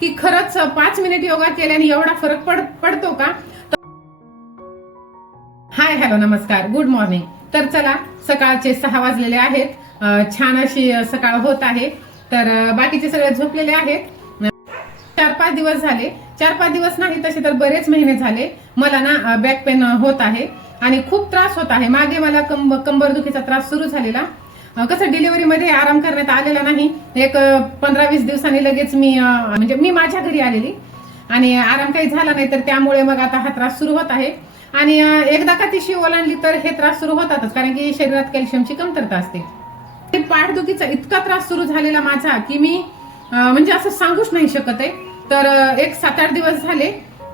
की खरंच 5 मिनिट योगा केल्याने एवढा फरक पडतो का? हाय हॅलो नमस्कार गुड मॉर्निंग. तर चला सकाळचे 6 वाजलेले आहेत. छान अशी सकाळ होत आहे. तर बाकीचे सगळे झोपलेले आहेत. 4-5 दिवस झाले, 4-5 दिवस नाही तसे तर बरेच महिने झाले मला ना बॅक पेन होत आहे आणि खूप त्रास होत आहे. मागे मला कंबर दुखीचा त्रास सुरू झालेला. कसं डिलिव्हरी मध्ये आराम करण्यात आलेला नाही. एक 15-20 दिवसांनी लगेच मी माझ्या घरी आलेली आणि आराम काही झाला नाही, तर त्यामुळे मग आता हा त्रास सुरू होत आहे. आणि एकदा का ती शिव ओलांडली तर हे त्रास सुरू होतातच, कारण की शरीरात कॅल्शियमची कमतरता असते. पाठदुखीचा इतका त्रास सुरू झालेला माझा की मी म्हणजे असं सांगूच नाही शकत आहे. तर एक 7-8 दिवस झाले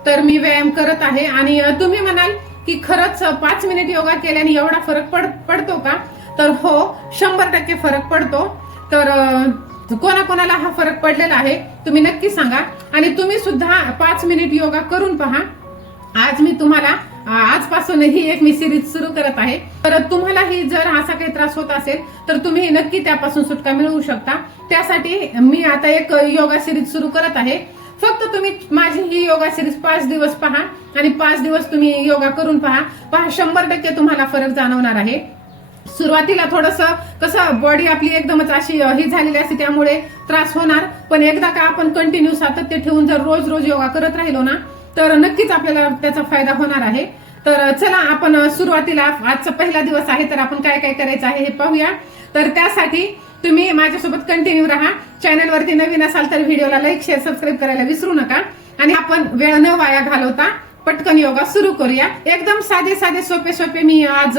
तर मी व्यायाम करत आहे. आणि तुम्ही म्हणाल की खरंच 5 मिनिट योगा केल्याने एवढा फरक पडतो का? तर हो, 100% फरक पडतो. तर कोणाकोणाला हा फरक पडलेला आहे तुम्ही नक्की सांगा. आणि तुम्ही सुद्धा 5 मिनिट योगा करून पहा. आज मी तुम्हाला आजपासून ही एक मी सिरीज सुरू करत आहे. तर तुम्हालाही जर असा काही त्रास होत असेल तर तुम्ही नक्की त्यापासून सुटका मिळवू शकता. त्यासाठी मी आता एक योगा सिरीज सुरू करत आहे. फक्त तुम्ही माझी ही योगा सिरीज 5 दिवस पहा आणि 5 दिवस तुम्ही योगा करून पहा. 100% तुम्हाला फरक जाणवणार आहे. सुरुवातीला थोडस कसं बॉडी आपली एकदमच अशी ही झालेली असते, त्यामुळे त्रास होणार. पण एकदा का आपण कंटिन्यू सातत्य ठेवून जर रोज रोज योगा करत राहिलो ना तर नक्कीच आपल्याला त्याचा फायदा होणार आहे. तर चला आपण सुरुवातीला आजचा पहिला दिवस आहे तर आपण काय काय करायचं आहे हे पाहूया. तर त्यासाठी तुम्ही माझ्यासोबत कंटिन्यू राहा. चॅनलवरती नवीन असाल तर व्हिडिओला लाईक शेअर सबस्क्राईब करायला विसरू नका. आणि आपण वेळ न वाया घालवता पटकन योगा सुरू करूया. एकदम साधे साधे सोपे सोपे मी आज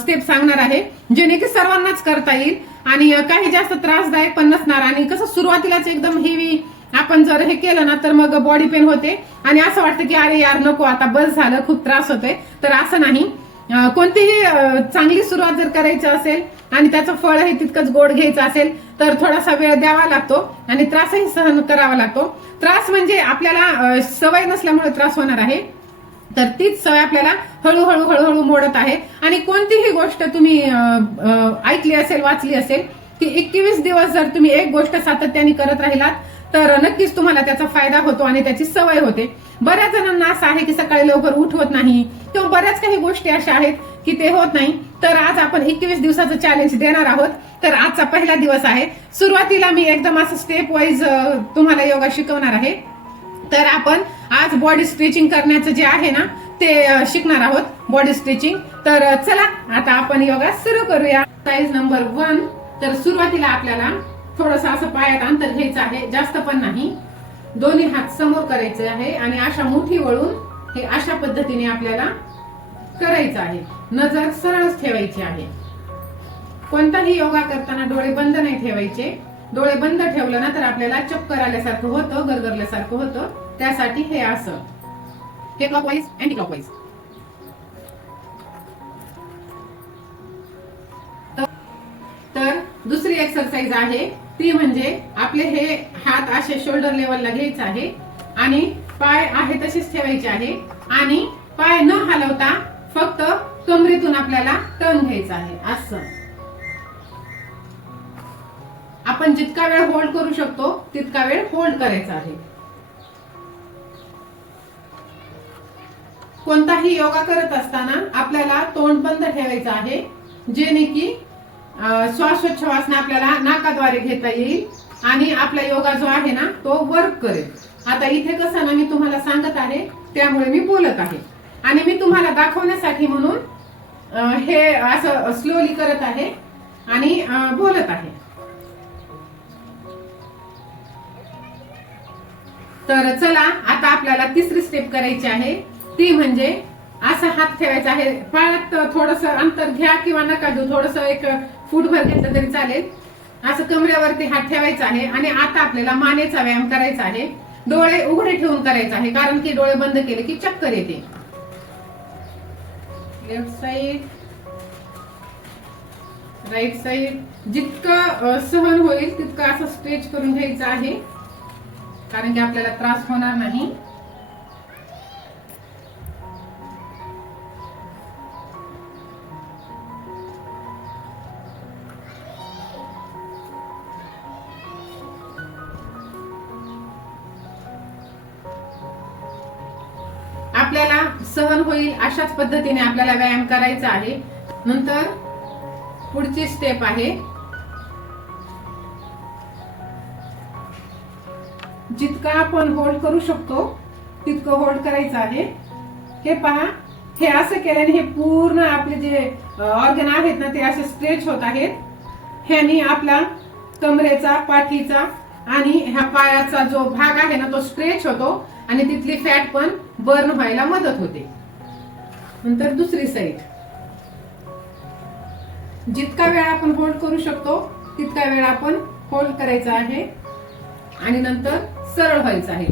स्टेप सांगणार आहे, जेणे की सर्वांनाच करता येईल आणि काही जास्त त्रासदायक पण नसणार. आणि कसं सुरुवातीलाच एकदम हेवी आपण जर हे केलं ना तर मग बॉडी पेन होते आणि असं वाटतं की अरे यार नको आता बस झालं, खूप त्रास होतोय. तर असं नाही. कोणतीही चांगली सुरुवात जर करायची असेल आणि त्याचं फळही तितकंच गोड घ्यायचं असेल तर थोडासा वेळ द्यावा लागतो आणि त्रासही सहन करावा लागतो. त्रास म्हणजे आपल्याला सवय नसल्यामुळे त्रास होणार आहे. तर तीच सवय आपल्याला हळूहळू हळूहळू मोडत आहे. आणि कोणतीही गोष्ट तुम्ही ऐकली असेल, वाचली असेल की 21 दिवस जर तुम्ही एक गोष्ट सातत्याने करत राहिलात तर नक्कीच तुम्हाला त्याचा फायदा होतो आणि त्याची सवय होते. बऱ्याच जणांना असं आहे की सकाळी लवकर उठवत नाही किंवा बऱ्याच काही गोष्टी अशा आहेत की ते होत नाही. तर आज आपण 21 दिवसाचं चॅलेंज देणार आहोत. तर आजचा पहिला दिवस आहे. सुरुवातीला मी एकदम असं स्टेप वाईज तुम्हाला योगा शिकवणार आहे. तर आपण आज बॉडी स्ट्रेचिंग करण्याचं जे आहे ना ते शिकणार आहोत, बॉडी स्ट्रेचिंग. तर चला आता आपण योगा सुरू करूया. Size number 1. तर सुरुवातीला आपल्याला थोडंसं असं पायात अंतर घ्यायचं आहे, जास्त पण नाही. दोन्ही हात समोर करायचे आहे आणि अशा मुठी वळून हे अशा पद्धतीने आपल्याला करायचं आहे. नजर सरळच ठेवायची आहे. कोणताही योगा करताना डोळे बंद नाही ठेवायचे. डोळे बंद ठेवलं ना तर आपल्याला चक्कर आल्यासारखं होतं, गरगरल्यासारखं होतं. त्यासाठी हे असं, हे क्लॉकवाईज अँटी क्लॉकवाईज. तर दुसरी एक्सरसाइज आहे ती म्हणजे आपले हे हात असे शोल्डर लेवलला घ्यायचे आहे आणि पाय आहे तसेच ठेवायचे आहे आणि पाय न हलवता फक्त कमरेतून आपल्याला टर्न घ्यायचा आहे. असं आपण जितका वेळ होल्ड करू शकतो तितका वेळ होल्ड करायचा आहे. कोणताही योगा करत असताना आपल्याला तोंड बंद ठेवायचं आहे, जेणे की श्वासोच्छवास आपल्याला नाकाद्वारे घेता येईल आणि आपला योगा जो आहे ना तो वर्क करेल. आता इथे कसं ना मी तुम्हाला सांगत आहे त्यामुळे मी बोलत आहे आणि मी तुम्हाला दाखवण्यासाठी म्हणून हे असं स्लोली करत आहे आणि बोलत आहे. तर चला आता आपल्याला तिसरी स्टेप करायची आहे. ती म्हणजे असा हात ठेवायचा आहे. पायात थोडस अंतर घ्या किंवा नका घेऊ, थोडस एक फूटभर घेतलं तरी चालेल. असं कमरेवरती हात ठेवायचा आहे आणि आता आपल्याला मानेचा व्यायाम करायचा आहे. डोळे उघडे ठेवून करायचा आहे, कारण की डोळे बंद केले की चक्कर येते. Left side, right side. जितकं सहन होईल तितकं असं स्ट्रेच करून घ्यायचं आहे, कारण की आपल्याला त्रास होणार नाही. सहन होईल अशाच पद्धतीने आपल्याला व्यायाम करायचा आहे. नंतर पुढची स्टेप आहे, जितका आपण होल्ड करू शकतो तितकं होल्ड करायचं आहे. हे पहा, हे असं केल्याने हे पूर्ण आपले जे ऑर्गन आहेत ना ते असे स्ट्रेच होत आहेत. ह्यानी आपला कमरेचा, पाठीचा आणि ह्या पायाचा जो भाग आहे ना तो स्ट्रेच होतो आणि तिथली फॅट पण बर्न व्हायला मदत होते. नंतर दुसरी साईड, जितका वेळ आपण होल्ड करू शकतो तितका वेळ आपण होल्ड करायचा आहे आणि नंतर सरळ व्हायचं आहे.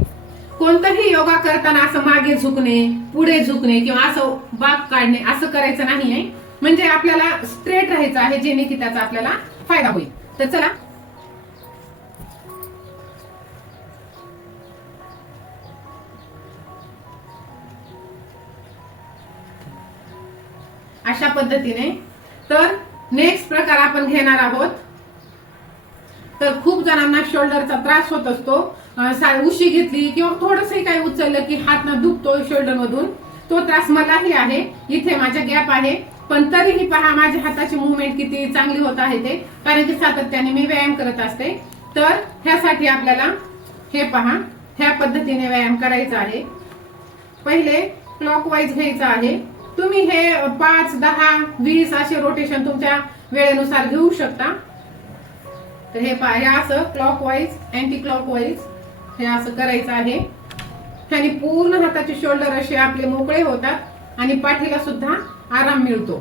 कोणताही योगा करताना असं मागे झुकणे, पुढे झुकणे किंवा असं बाक काढणे असं करायचं नाहीये. म्हणजे आपल्याला स्ट्रेट राहायचं आहे, जेणे की त्याचा आपल्याला फायदा होईल. तर चला, अशा पद्धतीने. तर नेक्स्ट प्रकार आपण घेणार आहोत. तर खूप जणांना शोल्डरचा त्रास होत असतो. उशी घेतली किंवा थोडंसं काही उचललं की हात ना दुखतो शोल्डर मधून. तो त्रास मलाही आहे. इथे माझ्या गॅप आहे, पण तरीही पहा माझ्या हाताची मुवमेंट किती चांगली होत आहे ते, कारण की सातत्याने मी व्यायाम करत असते. तर ह्यासाठी आपल्याला हे पहा, ह्या पद्धतीने व्यायाम करायचा आहे. पहिले क्लॉकवाईज घ्यायचं आहे. तुम्ही हे 5, 10, 20 असे रोटेशन तुमच्या वेळेनुसार घेऊ शकता. तर हे पहा, हे असं क्लॉकवाईज, अँटी क्लॉकवाईज हे असं करायचं आहे. आणि पूर्ण हाताचे शोल्डर असे आपले मोकळे होतात आणि पाठीला सुद्धा आराम मिळतो.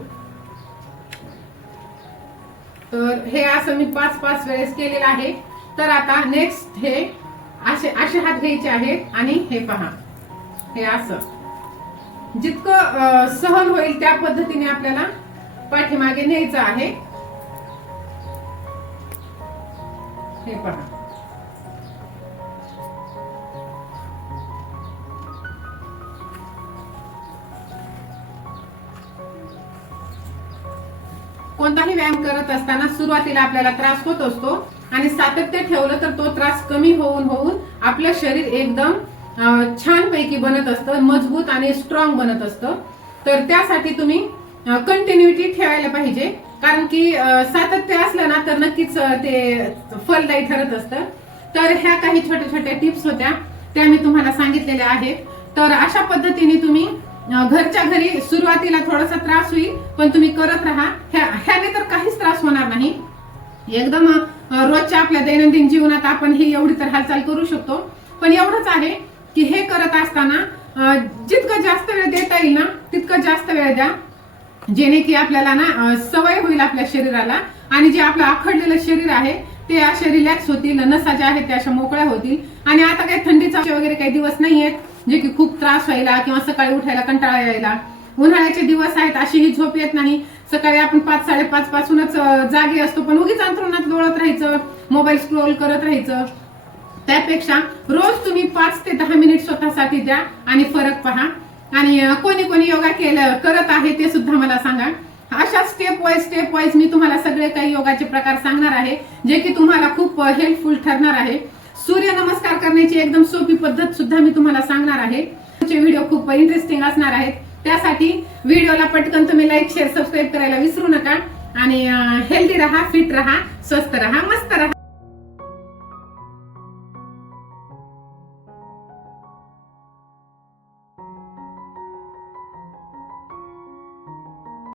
तर हे असं मी 5-5 वेळेस केलेलं आहे. तर आता नेक्स्ट हे असे हात घ्यायचे आहेत आणि हे पहा, हे असं जितकं सहन होईल त्या पद्धतीने आपल्याला पाठीमागे न्यायचं आहे. हे पहा, कोणताही व्यायाम करत असताना सुरुवातीला आपल्याला त्रास होत असतो आणि सातत्य ठेवलं तर तो त्रास कमी होऊन होऊन आपलं शरीर एकदम छान पैकी बनत असतं, मजबूत आणि स्ट्रॉंग बनत असतं. तर त्यासाठी तुम्ही कंटिन्युटी ठेवायला पाहिजे, कारण की सातत्य असलं ना तर नक्कीच ते फलदायी ठरत असतं. तर ह्या काही छोट्या छोट्या टिप्स होत्या, त्या मी तुम्हाला सांगितलेल्या आहेत. तर अशा पद्धतीने तुम्ही घरच्या घरी सुरुवातीला थोडासा त्रास होईल, पण तुम्ही करत राहा. ह्याने तर काहीच त्रास होणार नाही. एकदम रोजच्या आपल्या दैनंदिन जीवनात आपण ही एवढी तर हालचाल करू शकतो. पण एवढंच आहे की हे करत असताना जितकं जास्त वेळ देता येईल ना तितकं जास्त वेळ द्या, जेणे की आपल्याला ना सवय होईल आपल्या शरीराला, आणि जे आपलं आखडलेलं शरीर आहे ते असे रिलॅक्स होतील, नसा ज्या आहेत त्या अशा मोकळ्या होतील. आणि आता काही थंडीचा वगैरे काही दिवस नाहीयेत जे की खूप त्रास व्हायला किंवा सकाळी उठायला कंटाळा यायला. उन्हाळ्याचे दिवस आहेत, अशी ही झोप येत नाही. सकाळी आपण 5-5:30 पासूनच जागे असतो, पण उगीच अंथरुणात लोळत राहायचं, मोबाईल स्क्रोल करत राहायचं. त्यापेक्षा रोज तुम्ही 5 ते 10 मिनिट स्वतःसाठी द्या आणि फरक पहा. आणि कोणी कोणी योगा करत आहे ते सुद्धा मला सांगा. अशा स्टेप वाईज मी तुम्हाला सगळे काही योगाचे प्रकार सांगणार आहे, जे की तुम्हाला खूप हेल्पफुल ठरणार आहे. सूर्य नमस्कार करण्याची एकदम सोपी पद्धत सुद्धा मी तुम्हाला सांगणार आहे. व्हिडिओ खूप इंटरेस्टिंग असणार आहेत. त्यासाठी व्हिडिओला पटकन तुम्ही लाईक, शेअर, सबस्क्राईब करायला विसरू नका. आणि हेल्दी रहा, फिट रहा, स्वस्थ रहा, मस्त रहा.